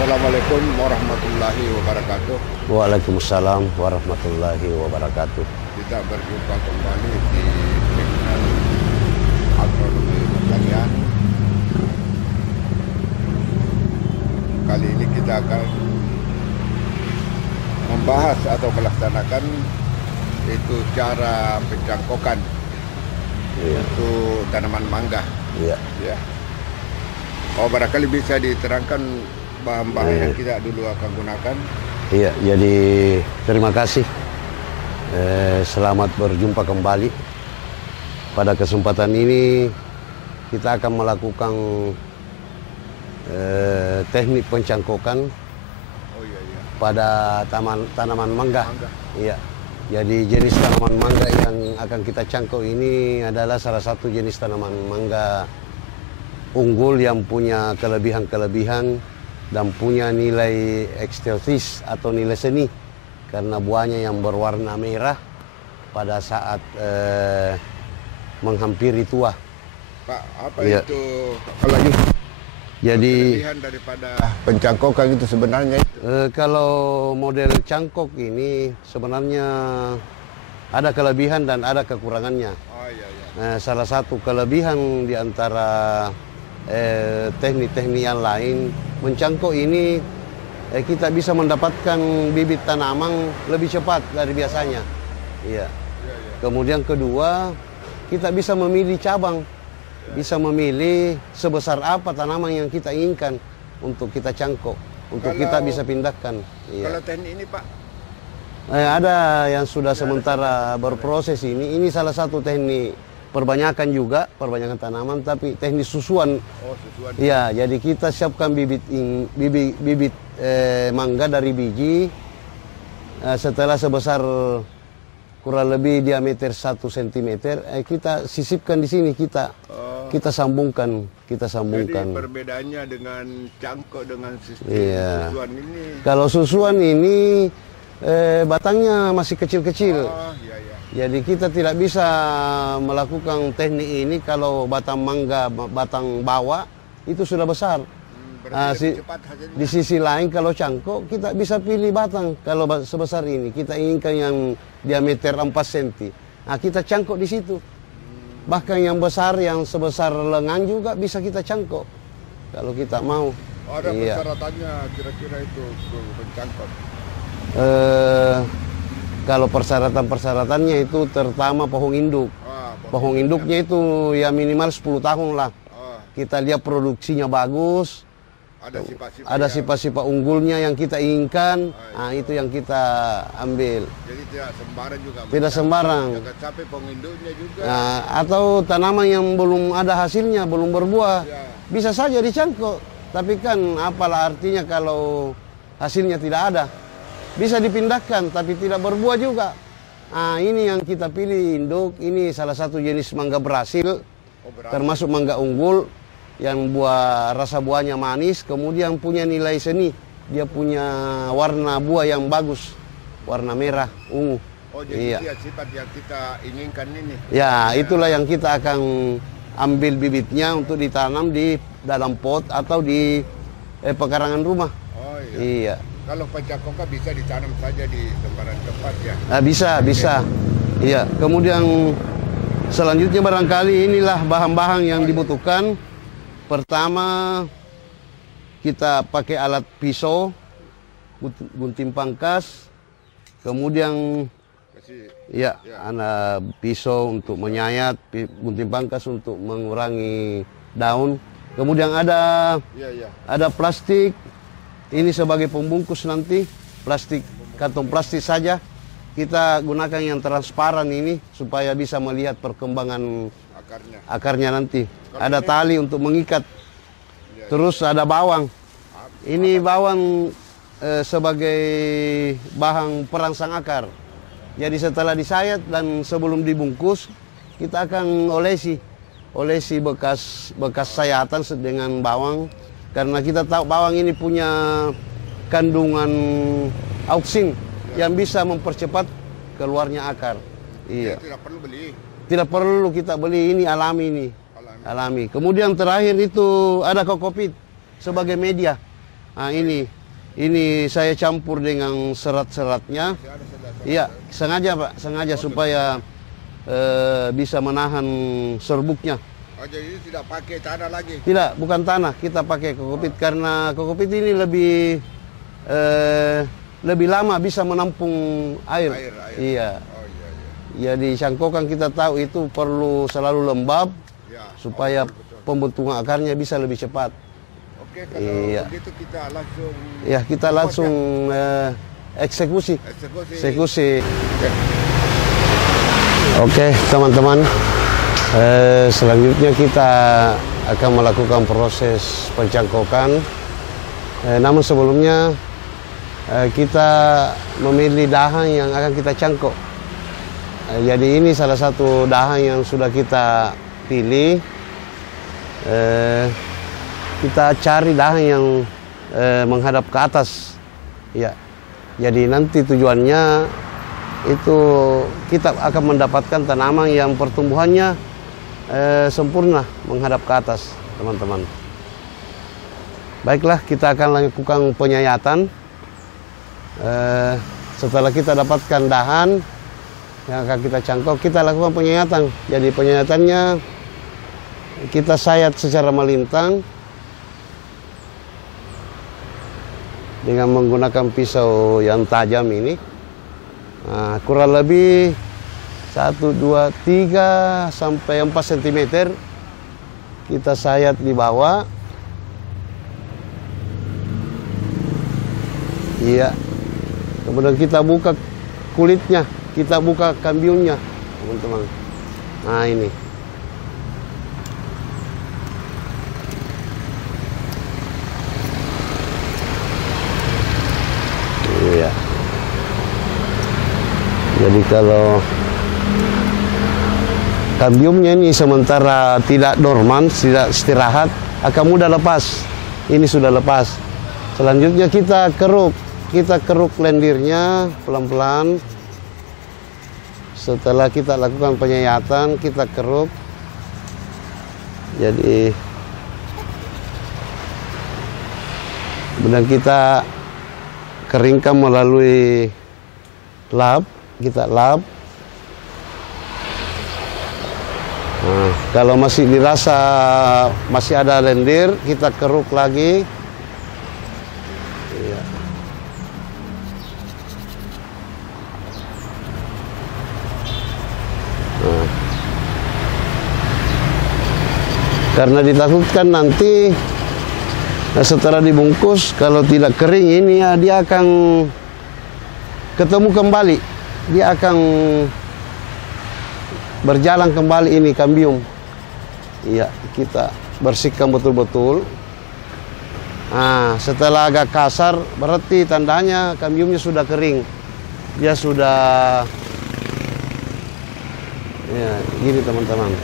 Assalamualaikum warahmatullahi wabarakatuh. Waalaikumsalam warahmatullahi wabarakatuh. Kita berjumpa kembali di channel Agronomi Pertanian. Kali ini kita akan membahas atau melaksanakan itu cara pencangkokan untuk tanaman mangga. Iya. Ya. Oh, barangkali bisa diterangkan bahan-bahan yang kita dulu akan gunakan. Iya, jadi terima kasih. Selamat berjumpa kembali. Pada kesempatan ini kita akan melakukan teknik pencangkokan pada tanaman mangga. Iya. Jadi jenis tanaman mangga yang akan kita cangkok ini adalah salah satu jenis tanaman mangga unggul yang punya kelebihan-kelebihan dan punya nilai estetis atau nilai seni karena buahnya yang berwarna merah pada saat menghampiri tua. Pak, apa ya. itu apalagi? Jadi kelebihan daripada pencangkokan itu sebenarnya? Kalau model cangkok ini sebenarnya ada kelebihan dan ada kekurangannya. Oh, iya. Salah satu kelebihan di antara teknik-teknik yang lain, mencangkok ini kita bisa mendapatkan bibit tanaman lebih cepat dari biasanya. Iya. Kemudian kedua, kita bisa memilih cabang, bisa memilih sebesar apa tanaman yang kita inginkan untuk kita cangkok, untuk kita bisa pindahkan. Iya. Kalau teknik ini, Pak? Ada yang sudah sementara berproses ini salah satu teknik. Perbanyakan tanaman, tapi teknis susuan. Oh, susuan. Iya, jadi kita siapkan bibit mangga dari biji. Setelah sebesar kurang lebih diameter 1 cm, kita sisipkan di sini, kita sambungkan. Jadi perbedaannya dengan cangkok dengan sistem susuan ini. Kalau susuan ini batangnya masih kecil-kecil. Oh, iya. Jadi kita tidak bisa melakukan teknik ini kalau batang mangga, batang bawah itu sudah besar. Cepat hasilnya. Di sisi lain kalau cangkok kita bisa pilih batang kalau sebesar ini. Kita inginkan yang diameter 4 cm. Nah, kita cangkok di situ. Bahkan yang besar, yang sebesar lengan juga bisa kita cangkok kalau kita mau. Oh, ada persyaratannya kira-kira itu pencangkok? Kalau persyaratannya itu terutama pohon induk. Pohon induknya itu ya minimal 10 tahun lah. Kita lihat produksinya bagus. Ada sifat-sifat unggulnya yang kita inginkan. Nah, itu yang kita ambil. Jadi tidak sembarang juga. Tidak sembarang. Jangan sampai pohon induknya juga. Nah, atau tanaman yang belum ada hasilnya, belum berbuah. Bisa saja dicangkok. Tapi kan apalah artinya kalau hasilnya tidak ada. Bisa dipindahkan, tapi tidak berbuah juga. Nah, ini yang kita pilih induk. Ini salah satu jenis mangga berhasil, termasuk mangga unggul yang rasa buahnya manis, kemudian punya nilai seni. Dia punya warna buah yang bagus, warna merah, ungu. Oh, jadi sifat yang kita inginkan ini. Ya, itulah yang kita akan ambil bibitnya untuk ditanam di dalam pot atau di pekarangan rumah. Oh, iya. Kalau pencangkokan bisa ditanam saja di lembaran tempat ya? Bisa. Iya. Kemudian selanjutnya barangkali inilah bahan-bahan yang dibutuhkan. Pertama, kita pakai alat pisau, gunting pangkas. Kemudian ada pisau untuk menyayat, gunting pangkas untuk mengurangi daun. Kemudian ada plastik. Ini sebagai pembungkus nanti, kantong plastik saja. Kita gunakan yang transparan ini supaya bisa melihat perkembangan akarnya nanti. Ada tali untuk mengikat. Terus ada bawang. Ini bawang sebagai bahan perangsang akar. Jadi setelah disayat dan sebelum dibungkus, kita akan olesi bekas sayatan dengan bawang. Karena kita tahu bawang ini punya kandungan auksin yang bisa mempercepat keluarnya akar. Iya. Tidak perlu beli. Tidak perlu kita beli, ini alami. Kemudian terakhir itu ada kokopit sebagai media. Nah, ini saya campur dengan serat-seratnya. Iya, sengaja Pak, sengaja supaya bisa menahan serbuknya. Oh, jadi tidak pakai tanah lagi? Tidak, bukan tanah. Kita pakai kokopit karena kokopit ini lebih lama bisa menampung air. Iya. Oh, iya. Jadi cangkokan kita tahu itu perlu selalu lembab Ya. supaya pembentukan akarnya bisa lebih cepat. Oke, kalau begitu kita langsung... Ya, kita langsung eksekusi. Oke, teman-teman. Selanjutnya kita akan melakukan proses pencangkokan. Namun sebelumnya kita memilih dahan yang akan kita cangkok. Jadi ini salah satu dahan yang sudah kita pilih. Kita cari dahan yang menghadap ke atas. Ya. Jadi nanti tujuannya itu kita akan mendapatkan tanaman yang pertumbuhannya sempurna menghadap ke atas, teman-teman. Baiklah, kita akan lakukan penyayatan. Setelah kita dapatkan dahan yang akan kita cangkok, kita lakukan penyayatan. Jadi penyayatannya kita sayat secara melintang dengan menggunakan pisau yang tajam ini. Nah, kurang lebih 1, 2, 3 sampai 4 cm kita sayat di bawah. Iya. Kemudian kita buka kulitnya, kita buka kambiumnya, teman-teman. Nah, ini. Iya. Jadi kalau kambiumnya ini sementara tidak dorman, tidak istirahat, akan mudah lepas. Ini sudah lepas. Selanjutnya kita keruk lendirnya pelan-pelan. Setelah kita lakukan penyayatan, kita keruk. Jadi kemudian kita keringkan melalui lap, kita lap. Nah, kalau masih dirasa masih ada lendir, kita keruk lagi. Iya. Nah. Karena ditakutkan nanti setelah dibungkus kalau tidak kering ini ya dia akan ketemu kembali, dia akan berjalan kembali ini kambium. Iya, kita bersihkan betul-betul. Nah, setelah agak kasar berarti tandanya kambiumnya sudah kering. Dia sudah ya, gini teman-teman.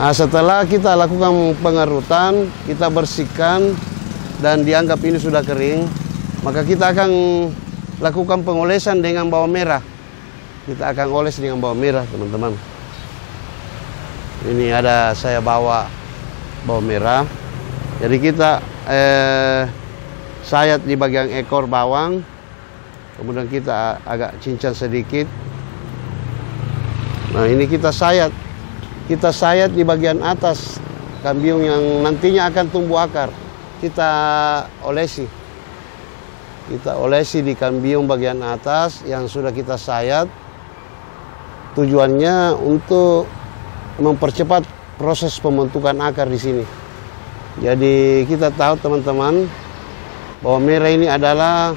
Nah, setelah kita lakukan pengerutan, kita bersihkan dan dianggap ini sudah kering, maka kita akan lakukan pengolesan dengan bawang merah. Kita akan oles dengan bawang merah, teman-teman. Ini ada saya bawa bawang merah. Jadi kita sayat di bagian ekor bawang. Kemudian kita agak cincang sedikit. Nah, ini kita sayat. Kita sayat di bagian atas kambium yang nantinya akan tumbuh akar. Kita olesi. Kita olesi di kambium bagian atas yang sudah kita sayat. Tujuannya untuk mempercepat proses pembentukan akar di sini. Jadi kita tahu teman-teman, bawang merah ini adalah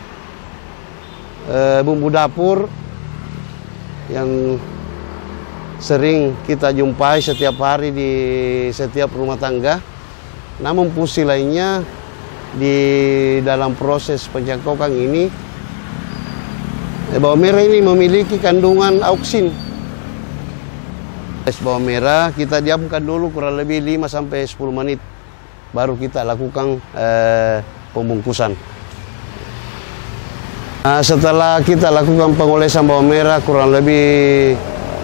bumbu dapur yang sering kita jumpai setiap hari di setiap rumah tangga. Namun fungsi lainnya di dalam proses pencangkokan ini, bawang merah ini memiliki kandungan auksin. Bawang merah kita diamkan dulu kurang lebih 5-10 menit, baru kita lakukan pembungkusan. Nah, setelah kita lakukan pengolesan bawang merah kurang lebih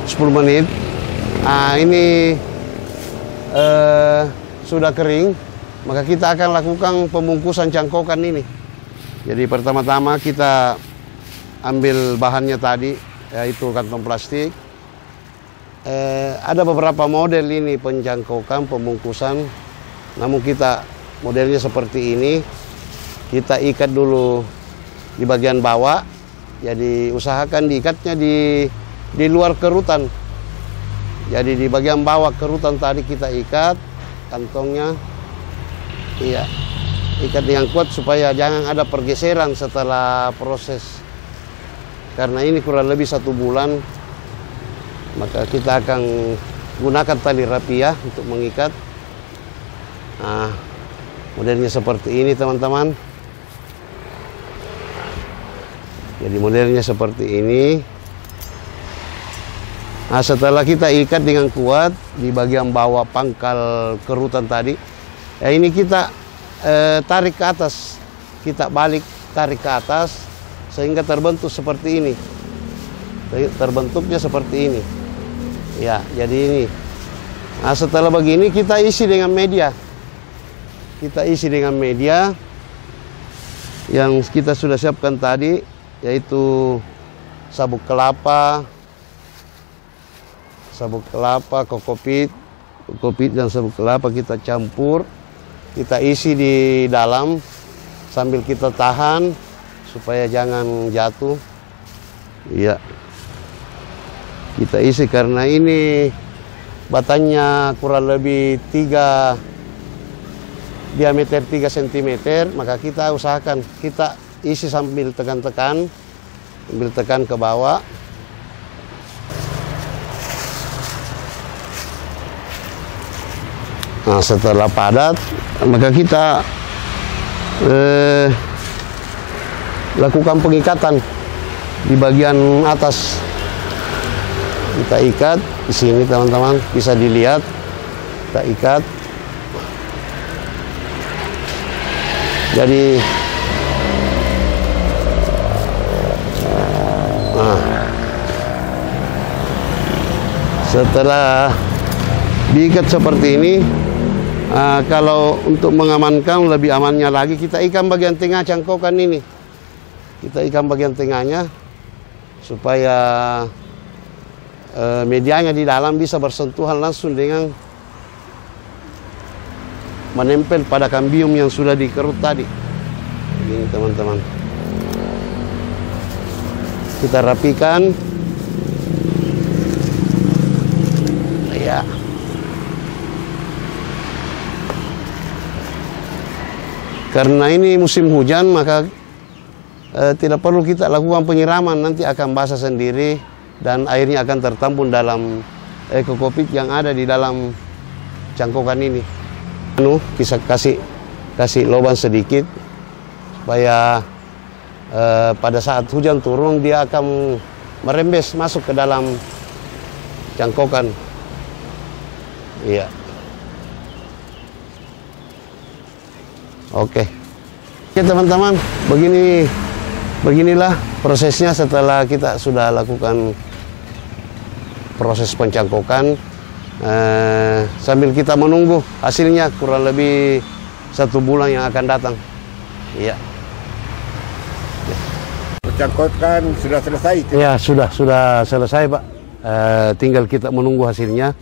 10 menit, nah ini sudah kering. maka kita akan lakukan pembungkusan cangkokan ini. Jadi pertama-tama kita ambil bahannya tadi, yaitu kantong plastik. Ada beberapa model ini pencangkokan, pembungkusan. Namun kita modelnya seperti ini. Kita ikat dulu di bagian bawah. Jadi usahakan diikatnya di luar kerutan. Jadi di bagian bawah kerutan tadi kita ikat kantongnya. Iya. Ikat dengan kuat supaya jangan ada pergeseran setelah proses. Karena ini kurang lebih 1 bulan, maka kita akan gunakan tali rapiah untuk mengikat. Nah, modelnya seperti ini teman-teman. Jadi modelnya seperti ini. Nah, setelah kita ikat dengan kuat di bagian bawah pangkal kerutan tadi, ini kita tarik ke atas, kita balik tarik ke atas sehingga terbentuk seperti ini. Terbentuknya seperti ini. Ya, jadi ini. Nah, setelah begini kita isi dengan media. Kita isi dengan media yang kita sudah siapkan tadi, yaitu sabuk kelapa, kokopit dan sabuk kelapa kita campur. Kita isi di dalam sambil kita tahan supaya jangan jatuh. Iya. Kita isi karena ini batangnya kurang lebih diameter 3 cm, maka kita usahakan kita isi sambil tekan-tekan, sambil tekan ke bawah. Nah, setelah padat, maka kita lakukan pengikatan di bagian atas. Kita ikat di sini teman-teman, bisa dilihat. Kita ikat. Jadi, setelah diikat seperti ini, kalau untuk mengamankan lebih amannya lagi, kita ikat bagian tengah cangkokan ini. Kita ikat bagian tengahnya supaya medianya di dalam bisa bersentuhan langsung dengan menempel pada kambium yang sudah dikerut tadi. Ini teman-teman. Kita rapikan. Ya. Karena ini musim hujan, maka tidak perlu kita lakukan penyiraman, nanti akan basah sendiri dan airnya akan tertampung dalam kokopit yang ada di dalam cangkokan ini. Bisa kasih lubang sedikit supaya pada saat hujan turun dia akan merembes masuk ke dalam cangkokan. Iya. Oke. Oke teman-teman, beginilah prosesnya setelah kita sudah lakukan proses pencangkokan. Sambil kita menunggu hasilnya kurang lebih 1 bulan yang akan datang. Iya. Pencangkokan sudah selesai? Ya, sudah selesai Pak. Tinggal kita menunggu hasilnya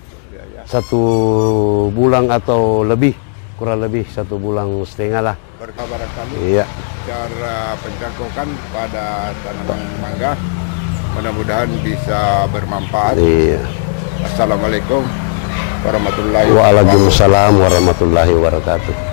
1 bulan atau lebih, kurang lebih 1,5 bulan lah. Barangkali iya. Cara pencangkokan pada tanaman mangga mudah-mudahan bisa bermanfaat. Iya. Assalamualaikum warahmatullahi wabarakatuh. Waalaikumsalam warahmatullahi wabarakatuh.